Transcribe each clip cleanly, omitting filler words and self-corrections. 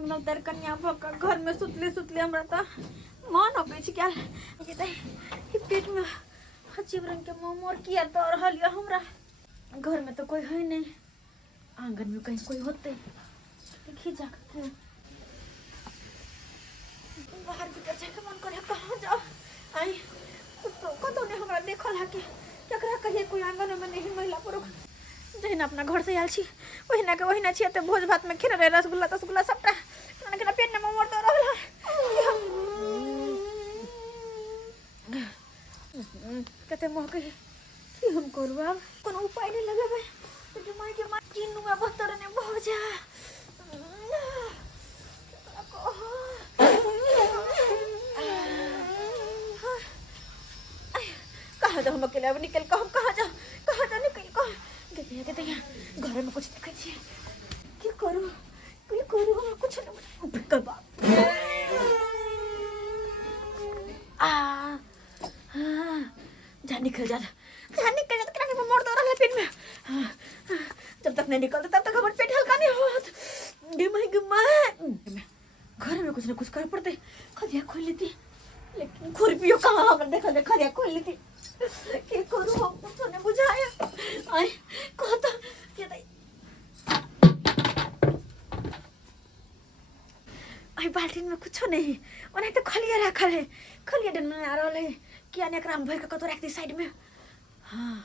मांगना तर कन्या भक घर में सुतले सुतले हमरा त मन हो गई क्या कि पेट में अजीब रंग के मोर किया तो रहलिया हमरा घर में तो कोई है नहीं आंगन में कहीं कोई होते देखी जा बाहर भीतर जाके मन करे कहाँ जाओ आई कतो ने हमरा देखल है कि केकरा कहिए कोई आंगन में नहीं महिला पुरुष जहिना अपना घर से आयल छी ओहिना के ओहिना छी त भोज भात में खेल रहे रसगुल्ला तसगुल्ला सबटा केना पेट में मोर दो रहल है कते मोह कही कि हम करबो अब कोनो उपाय नहीं लगेबे तो माई के मां किनुआ बहतर ने भोजा कहाँ जाओ हम अकेले अब निकल को हम कहाँ जा निकल को कहते हैं घर में कुछ देखे छी क्या करूँ हम कुछ नहीं बिल्कुल बाप जा निकल जा कराके मैं मोड़ दो रहा पेट में जब तक नहीं निकलता तब तक हमारे पेट हल्का नहीं होता घर में कुछ ना कुछ कर पड़ते खदिया खोल लेती लेकिन खुरपियो कहाँ हमने देखा खदिया खोल लेती क्या करूँ हम कुछ नहीं बुझाया आई कहता आई बाल्टीन में कुछ नहीं और तो खलिया रखल है खलिया डन में आ रहा है क्या ने एकरा भर के कतो रख दी साइड में हाँ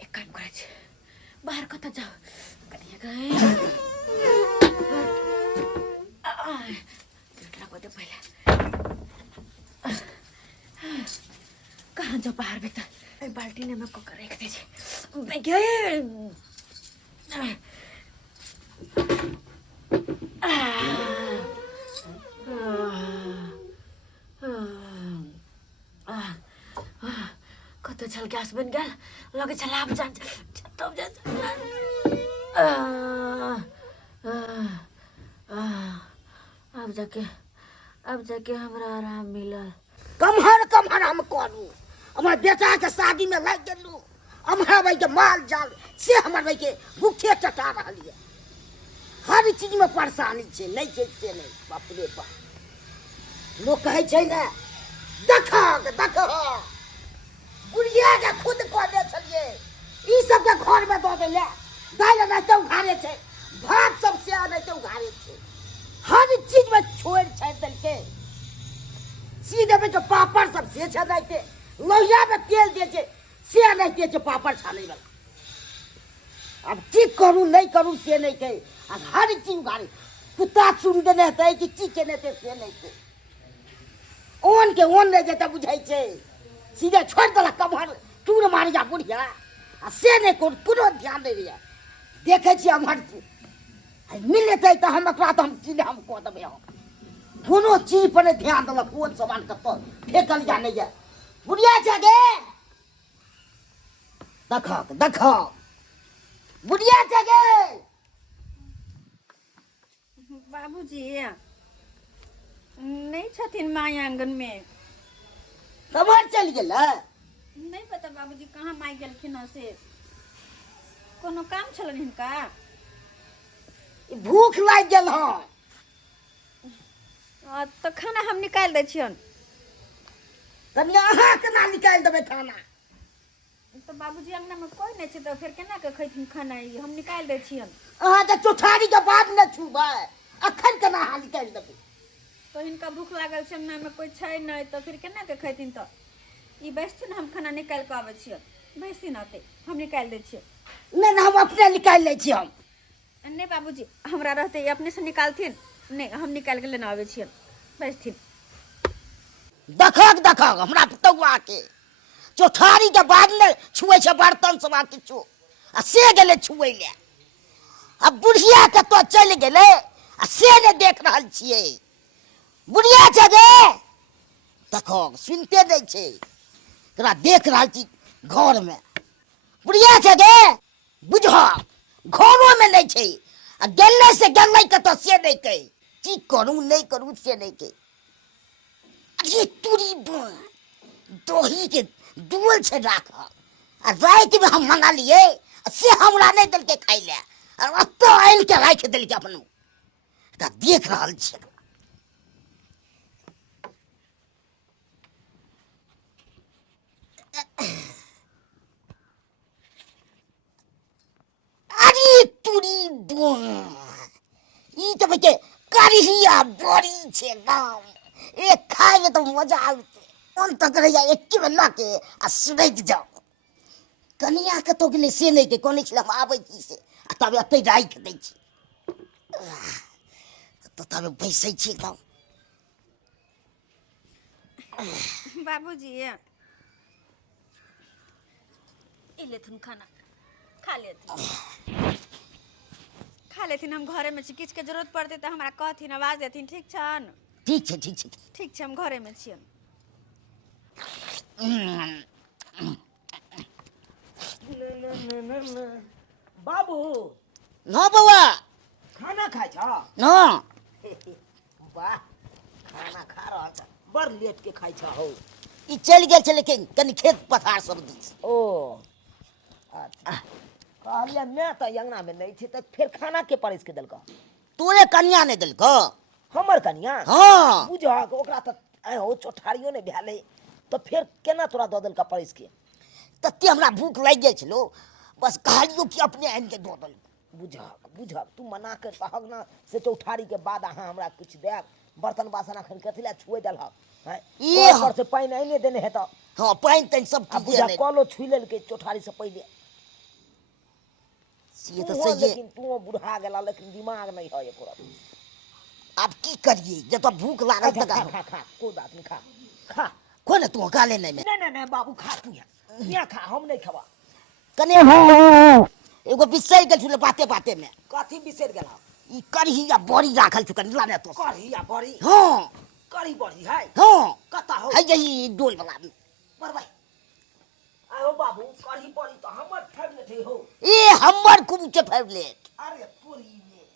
एक काम करे छे बाहर कत जाओ कनिया गए लगो दे पहले कहाँ जाओ बाहर भीतर बाल्टी ने मैं को कर रख दे छे मैं गए कतो छल गैस बन गया लगे छल आप जान तब अब जाके हमरा आराम मिलल कमहर हम करू हमर बेटा के शादी में लग गेलू हमरा भाई के माल जाल से हमर भाई के भूखे टटा रहलिए हर चीज में परेशानी छे नहीं छे से नहीं बाप रे बाप लोग कहे छे ना देखो गुड़िया के खुद कहले छलिए ई सब के घर में दो देले दाल नहीं तो उघारे छे भात सब से नहीं तो उघारे छे हर चीज में छोड़ देल के सीधे में तो पापड़ सब से छनाइते लोहिया में तेल दे छे से नहीं दे छे पापड़ छाने वाला अब की करूं नहीं करूं से नहीं कहे अब हर चीज उघारे कुत्ता सुन देने है कि ची के नहीं से नहीं के ओन ले जेता बुझाई छे सीधे छोड़ दला कमहर टूर मार जा बुढ़िया आ से नहीं कोनो ध्यान दे रिया देखे छी हम हर चीज मिलते तो हम एकरा तो हम चीज हम को देबे हम कोनो चीज पर ध्यान दला कोन सामान कत फेकल जा नहीं जा बुढ़िया जगे देखो बुढ़िया जगे बाबूजी नहीं छथिन माई आंगन में कमर चल गेला नहीं पता बाबूजी कहाँ माई गेलखिन से कोनो काम छलन हिनका भूख लाग गेल ह तो खाना हम निकाल दे छियन तनी अहाँ केना निकाल देबे खाना तो बाबूजी अंगना में कोई नहीं छै तो फिर केना के खैथिन खाना ई हम निकाल दे छियन अहाँ जे चौठारी के बाद न छुबै अखन केना अहाँ निकाल देबे तो हिनका भूख लागल छै अंगना में कोई छै नहीं तो फिर केना के खैथिन तो ई बैठथिन हम खाना निकाल के आबै छियन बैठथिन आते हम निकाल दे छियन नहीं हम अपने निकाल ले छी हम नहीं बाबूजी हमरा रहते अपने से निकालथिन नहीं हम निकाल के लेना आवे छियन बैठथिन देखो हमरा पुतौआ के चौठारी के बाद ने छुए छे बर्तन सब किछु आ से गेले छुए ले अब बुढ़िया के तो चल गेले आ से ने देख रहल छिए बुढ़िया जगे देखो सुनते नहीं छे तोरा देख रहल छी घर में बुढ़िया जगे बुझो घरों में नहीं छे आ गेले से गेले के तो से नहीं कहे की करूं नहीं करूं से नहीं कहे अरे तुरी दही के डुअल से राख आ रात में हम मंगा लिए से हमरा नहीं दिल के खाई ले और तो आइल के राख दिल के अपन एकरा देख रहल छी। अरे तुरी डों ई तो बच्चे करिया बड़ी छे नाम एक खाए में तो मजा आते मन तो करे जा एक के ला के आ सुनैक जाओ कनिया के तो गेले से नहीं के कोने छला आबै छी से तबे अतै राख दै छी तो तबे बैसै छी एकदम। बाबूजी ई लेथुन खाना खा लेथिन हम घरे में छी किछ के जरूरत पड़ते तो हमरा कहथिन आवाज देथिन ठीक छन। ठीक छै ठीक छै ठीक छै हम घरे में छियन। बाबू न बउआ खाना खाइ छ न वाह खाना खा रहा छ बड़ लेट के खाइ छ हो ई चल गेल छले के कनी खेत पथार सब दिस ओ अच्छा कहलिया मैं तो अंगना में नहीं थी तो फिर खाना के परस के देलक तोरे कन्या ने देलक हमर कन्या हां बुझा ओकरा त आइ हो चोठारियो ने भेले तो फिर केना तोरा द देलक परस के तते हमरा भूख लाग गेल छलो बस कहलियो कि अपने आन के दो दल बुझा तू मना कर कहब ना से चौठारी के बाद अहाँ हमरा कुछ दे बर्तन बासन अखन कथिला छुए देल है ये पर से पानी आइने देने है तो हां पानी तन सब चीज बुझा कलो छुई लेल के चौठारी से पहले ये तो सही है लेकिन तू बुढ़ा गेला लेकिन दिमाग नहीं है पूरा अब की करिए जब तो भूख लागल त खा कोई बात नहीं खा को ना तू खा ले नहीं नहीं बाबू खा तू यहाँ खा हम नहीं खावा कने एगो बिसर गेल छले बाते बाते में कथी बिसर गेला ई कढ़िया बड़ी राखल छु कनी लाने तो कढ़िया बड़ी हां कढ़ी बड़ी है हां कता हो है यही डोल वाला पर भाई आयो बाबू कढ़ी बड़ी तो हमर फेवरेट है हो ए हमर खूब के फेवरेट अरे पूरी में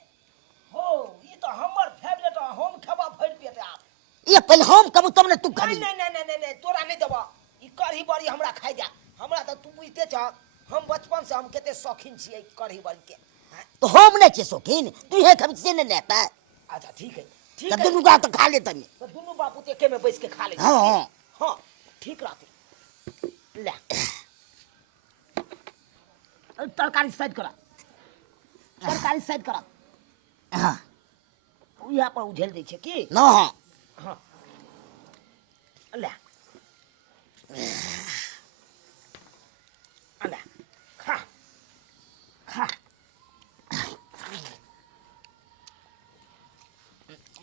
हो ई तो हमर फेवरेट हम खावा भर पेट आप ये पहले हम कबू तब ने तू करी नहीं तोरा नहीं देबा ई कढ़ी बड़ी हमरा खाइ जा हमरा तो तू बुझते छ हम बचपन से हम केते शौकीन छिए कढ़ी बड़ी के तो हम नहीं छे शौकीन तू है कभी से नहीं लेता अच्छा ठीक है दोनों का तो खा ले तनी तो दोनों बापू ते के में बैठ के खा ले हां हां ठीक रहती ले तरकारी साइड करा तरकारी साइड करा हां यहाँ पर उझेल दै छे की ना हां हां ले अला खा खा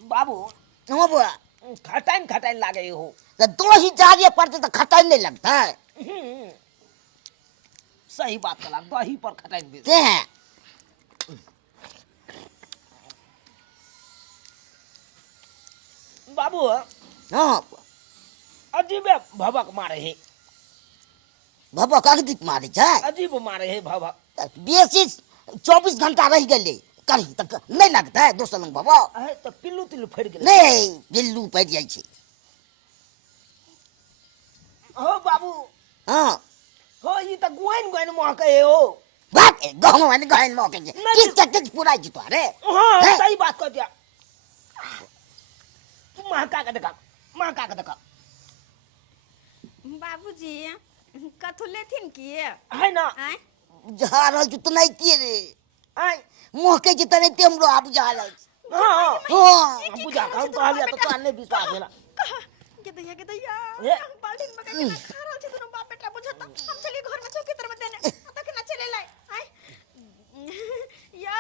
बाबू नो बुआ खटाइन लागे हो तो दो ही जागे पड़ते तो खटाइन नहीं लगता है सही बात कला दही पर खटाइन भी हैं बाबू हां अजीब भवक मारे है भवक अगदिक मारे छै अजीब मारे है भवक बेसी 24 घंटा रह गेले कहीं तक नहीं लगता है दोस्त लंग बाबा है तो पिल्लू तिल्लू फड़ गेले नहीं पिल्लू पड़ जाई छै ओ बाबू हां हो ई त गोइन महके हो बात गोइन महके किस पूरा जी तो अरे हां सही बात कर दिया तू महका के देखा बाबूजी कथु लेथिन की है ना जा रहल छु त नहीं के रे आई महके जी त नहीं ते हमरो आब जा रहल हां बुझा हम कहलिया तो तोरा नहीं विश्वास भेला के दैया बाल्टीन में के खा रहल छी दोनों बाप बेटा बुझत हम चली घर में चौकी तरफ देने तक ना चले लाए आई या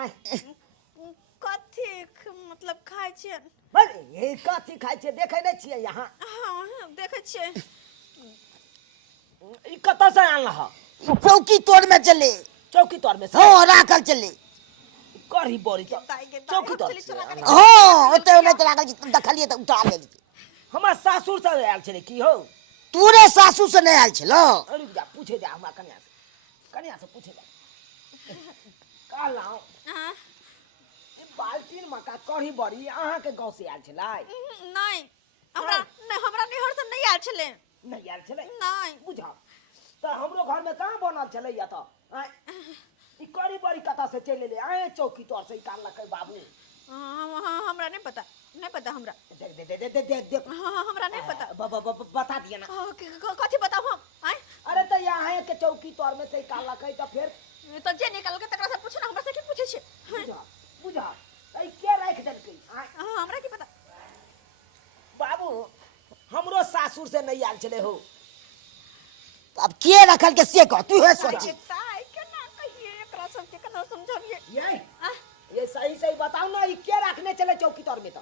आई कथी मतलब खाइ छियै बड़े ये कथी खाइ छियै देखै नै छियै यहाँ हां देखै छियै ई कत से आनल ह चौकी तोड़ में चले चौकी तोड़ में हां राखल चले कढ़ी बड़ी चौकी तोड़ हां ओते नै त राखल देखलिए त उठा लेली हमर सासुर से आयल छले की हो तोरे सासुर से नहीं आयल छलो रुक जा पूछे जा हमरा कन्या से पूछे जा कहलाओ हां ई बाल्टीन में का कढ़ी बड़ी अहाँ के गांव से आयल छलै नहीं हमरा निहर से नहीं आयल छले नहीं बुझा तो हमरो घर में कहां बनल छलै या तो ई कढ़ी बड़ी कता से चले ले आए चौकी तोड़ से निकाल लकै बाबू हमरा नहीं पता हमरा। देख देख देख देख देख देख हमरा नहीं पता। बता दिया ना। कथी बताओ हम आए? अरे तो यहाँ के चौकी तोर में से काला कही तो फिर तो जे निकल के तकरा से पूछो ना, हमरा से की पूछे छे? बुझा बुझा ऐ के रख देल के हमरा की पता। बाबू हमरो सासुर से नहीं आल चले हो, अब के रखल के से कह तू है सोची। ताई केना कहिए एकरा सब के केना समझाबिए? ये सही सही बताओ ना, ये के रखने चले चौकी तोर में तो?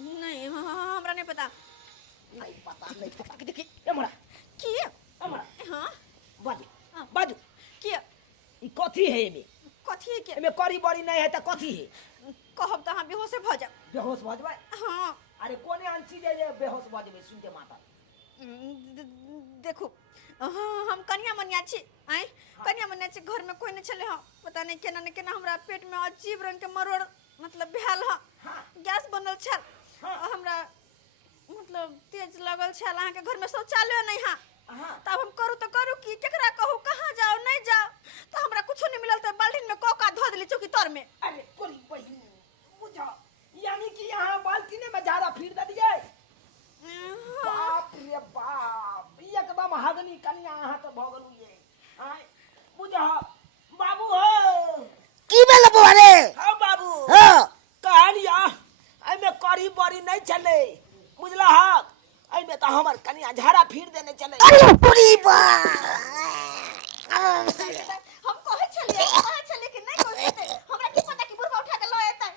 नहीं हमरा नहीं पता। नहीं पता देखी हमरा की हमरा हां बाजू बाजू की ई कथी है एमे? कथी है के? एमे करी बड़ी नहीं है त कथी है? कहब त हम बेहोश भ जाब। बेहोश भ जबै? हां अरे कोने आंची जे बेहोश भ जबै सुनते माता? देखो हम कन्या मनिया छी आए, कन्या मनिया छी, घर में कोई नहीं चले हो, पता नहीं केना न केना हमरा पेट में अजीब रंग के मरोड़ मतलब भेल ह, गैस बनल छल, हमरा मतलब तेज लगल छल, अहाँ के घर में शौचालय नहीं है, तब हम करू तो करू की, केकरा कहू, कहाँ जाओ नहीं जाओ, तो हमरा कुछ नहीं मिलल, तो बाल्टीन में कोका धो दिली चौकी तर में। अरे कोरी बहिन बुझा, यानी कि यहाँ बाल्टीने में झाड़ा फिर दे दिए? बाप रे बाप, एकदम हगनी कन्या अहाँ तो भगलू ये। आय बुझा बाबू हो की भेल बउआ रे? हां बाबू हां कहलिया आई में करी बड़ी नहीं चले, बुझला हा, आई में तो हमर कन्या झाड़ा फिर देने चले। अरे पूरी बा हम कहे छलिए कि नहीं कहते, हमरा की पता कि बुरबा उठा के ल एतै।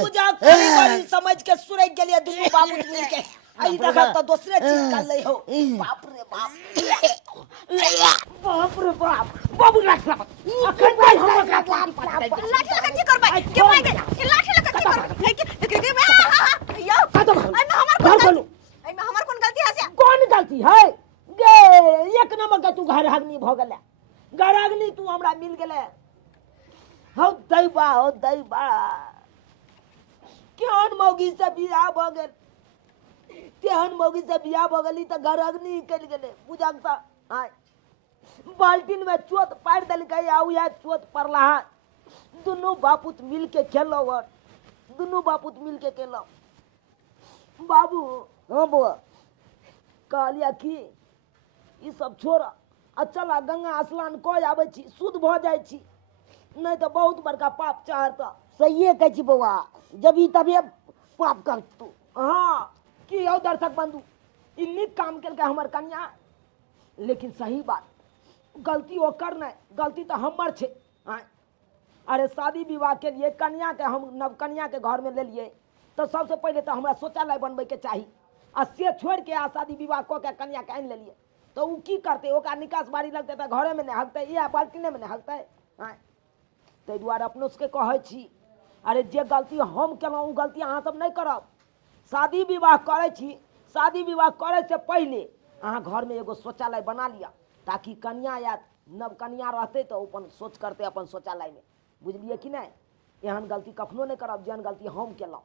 बुझा करी समझ के सुरई के लिए दुनू बाबू मिल के आई देखा तो दूसरे चीज कर ले हो। बाप रे बाप बाप रे बाप बाबू लाठ अखन भाई हम लाठी लगा की करबै? के मांगे के लाठी लगा की करबै? के यो खत्म आई में हमर कोन गलती है से? कौन गलती है गे? एक नंबर का तू घर हगनी भ गेले, घर हगनी तू हमरा मिल गेले। हो दैबा केहन मौगी से बियाह भ गेल, तेहन मौगी से बियाह भ गेली त घर हगनी निकल गेले। बुझक त आय बाल्टीन में चोट पार देलकै, आ उया चोट पड़ला, दुनू बापूत मिल के खेलो, और दुनू बापूत मिल के खेलो। बाबू हाँ बुआ कहलिया कि ई सब छोड़, आ चला गंगा स्नान कऽ आबै छी, शुद्ध भ जाइ छी, नहीं तो बहुत बड़का पाप चाहत। सही कह छी बउआ, जब ई तबे पाप कर तू। हाँ कि यौ दर्शक बंधु, ई नीक काम केलकै हमर कन्या, लेकिन सही बात गलती ओकर नहीं, गलती तो हमर छे। अरे शादी विवाह के लिए कन्या के हम नव कन्या के घर में ले लिए, तो सबसे पहले तो हमरा शौचालय बनबे के चाही, आ से छोड़ के आ शादी विवाह कऽ के कन्या के आनि लेलिए, तो उ की करते? ओकरा निकास बारी लगते तो घरे में नहीं हगते, या बाल्टीने में नहीं हगते। ताहि दुआरे अपनो सबके कहै छी, अरे जे गलती हम केलहुँ ओ गलती अहाँ सब नहीं करब। शादी विवाह करै छी, शादी विवाह करे से पहले अहाँ घर में एगो शौचालय बना लिया, ताकि कन्या या नव कन्या रहते तो अपन सोच करते अपन शौचालय में, बुझलिए कि नहीं? एहन गलती कखनो नहीं करब जेहन गलती हम केलहुँ।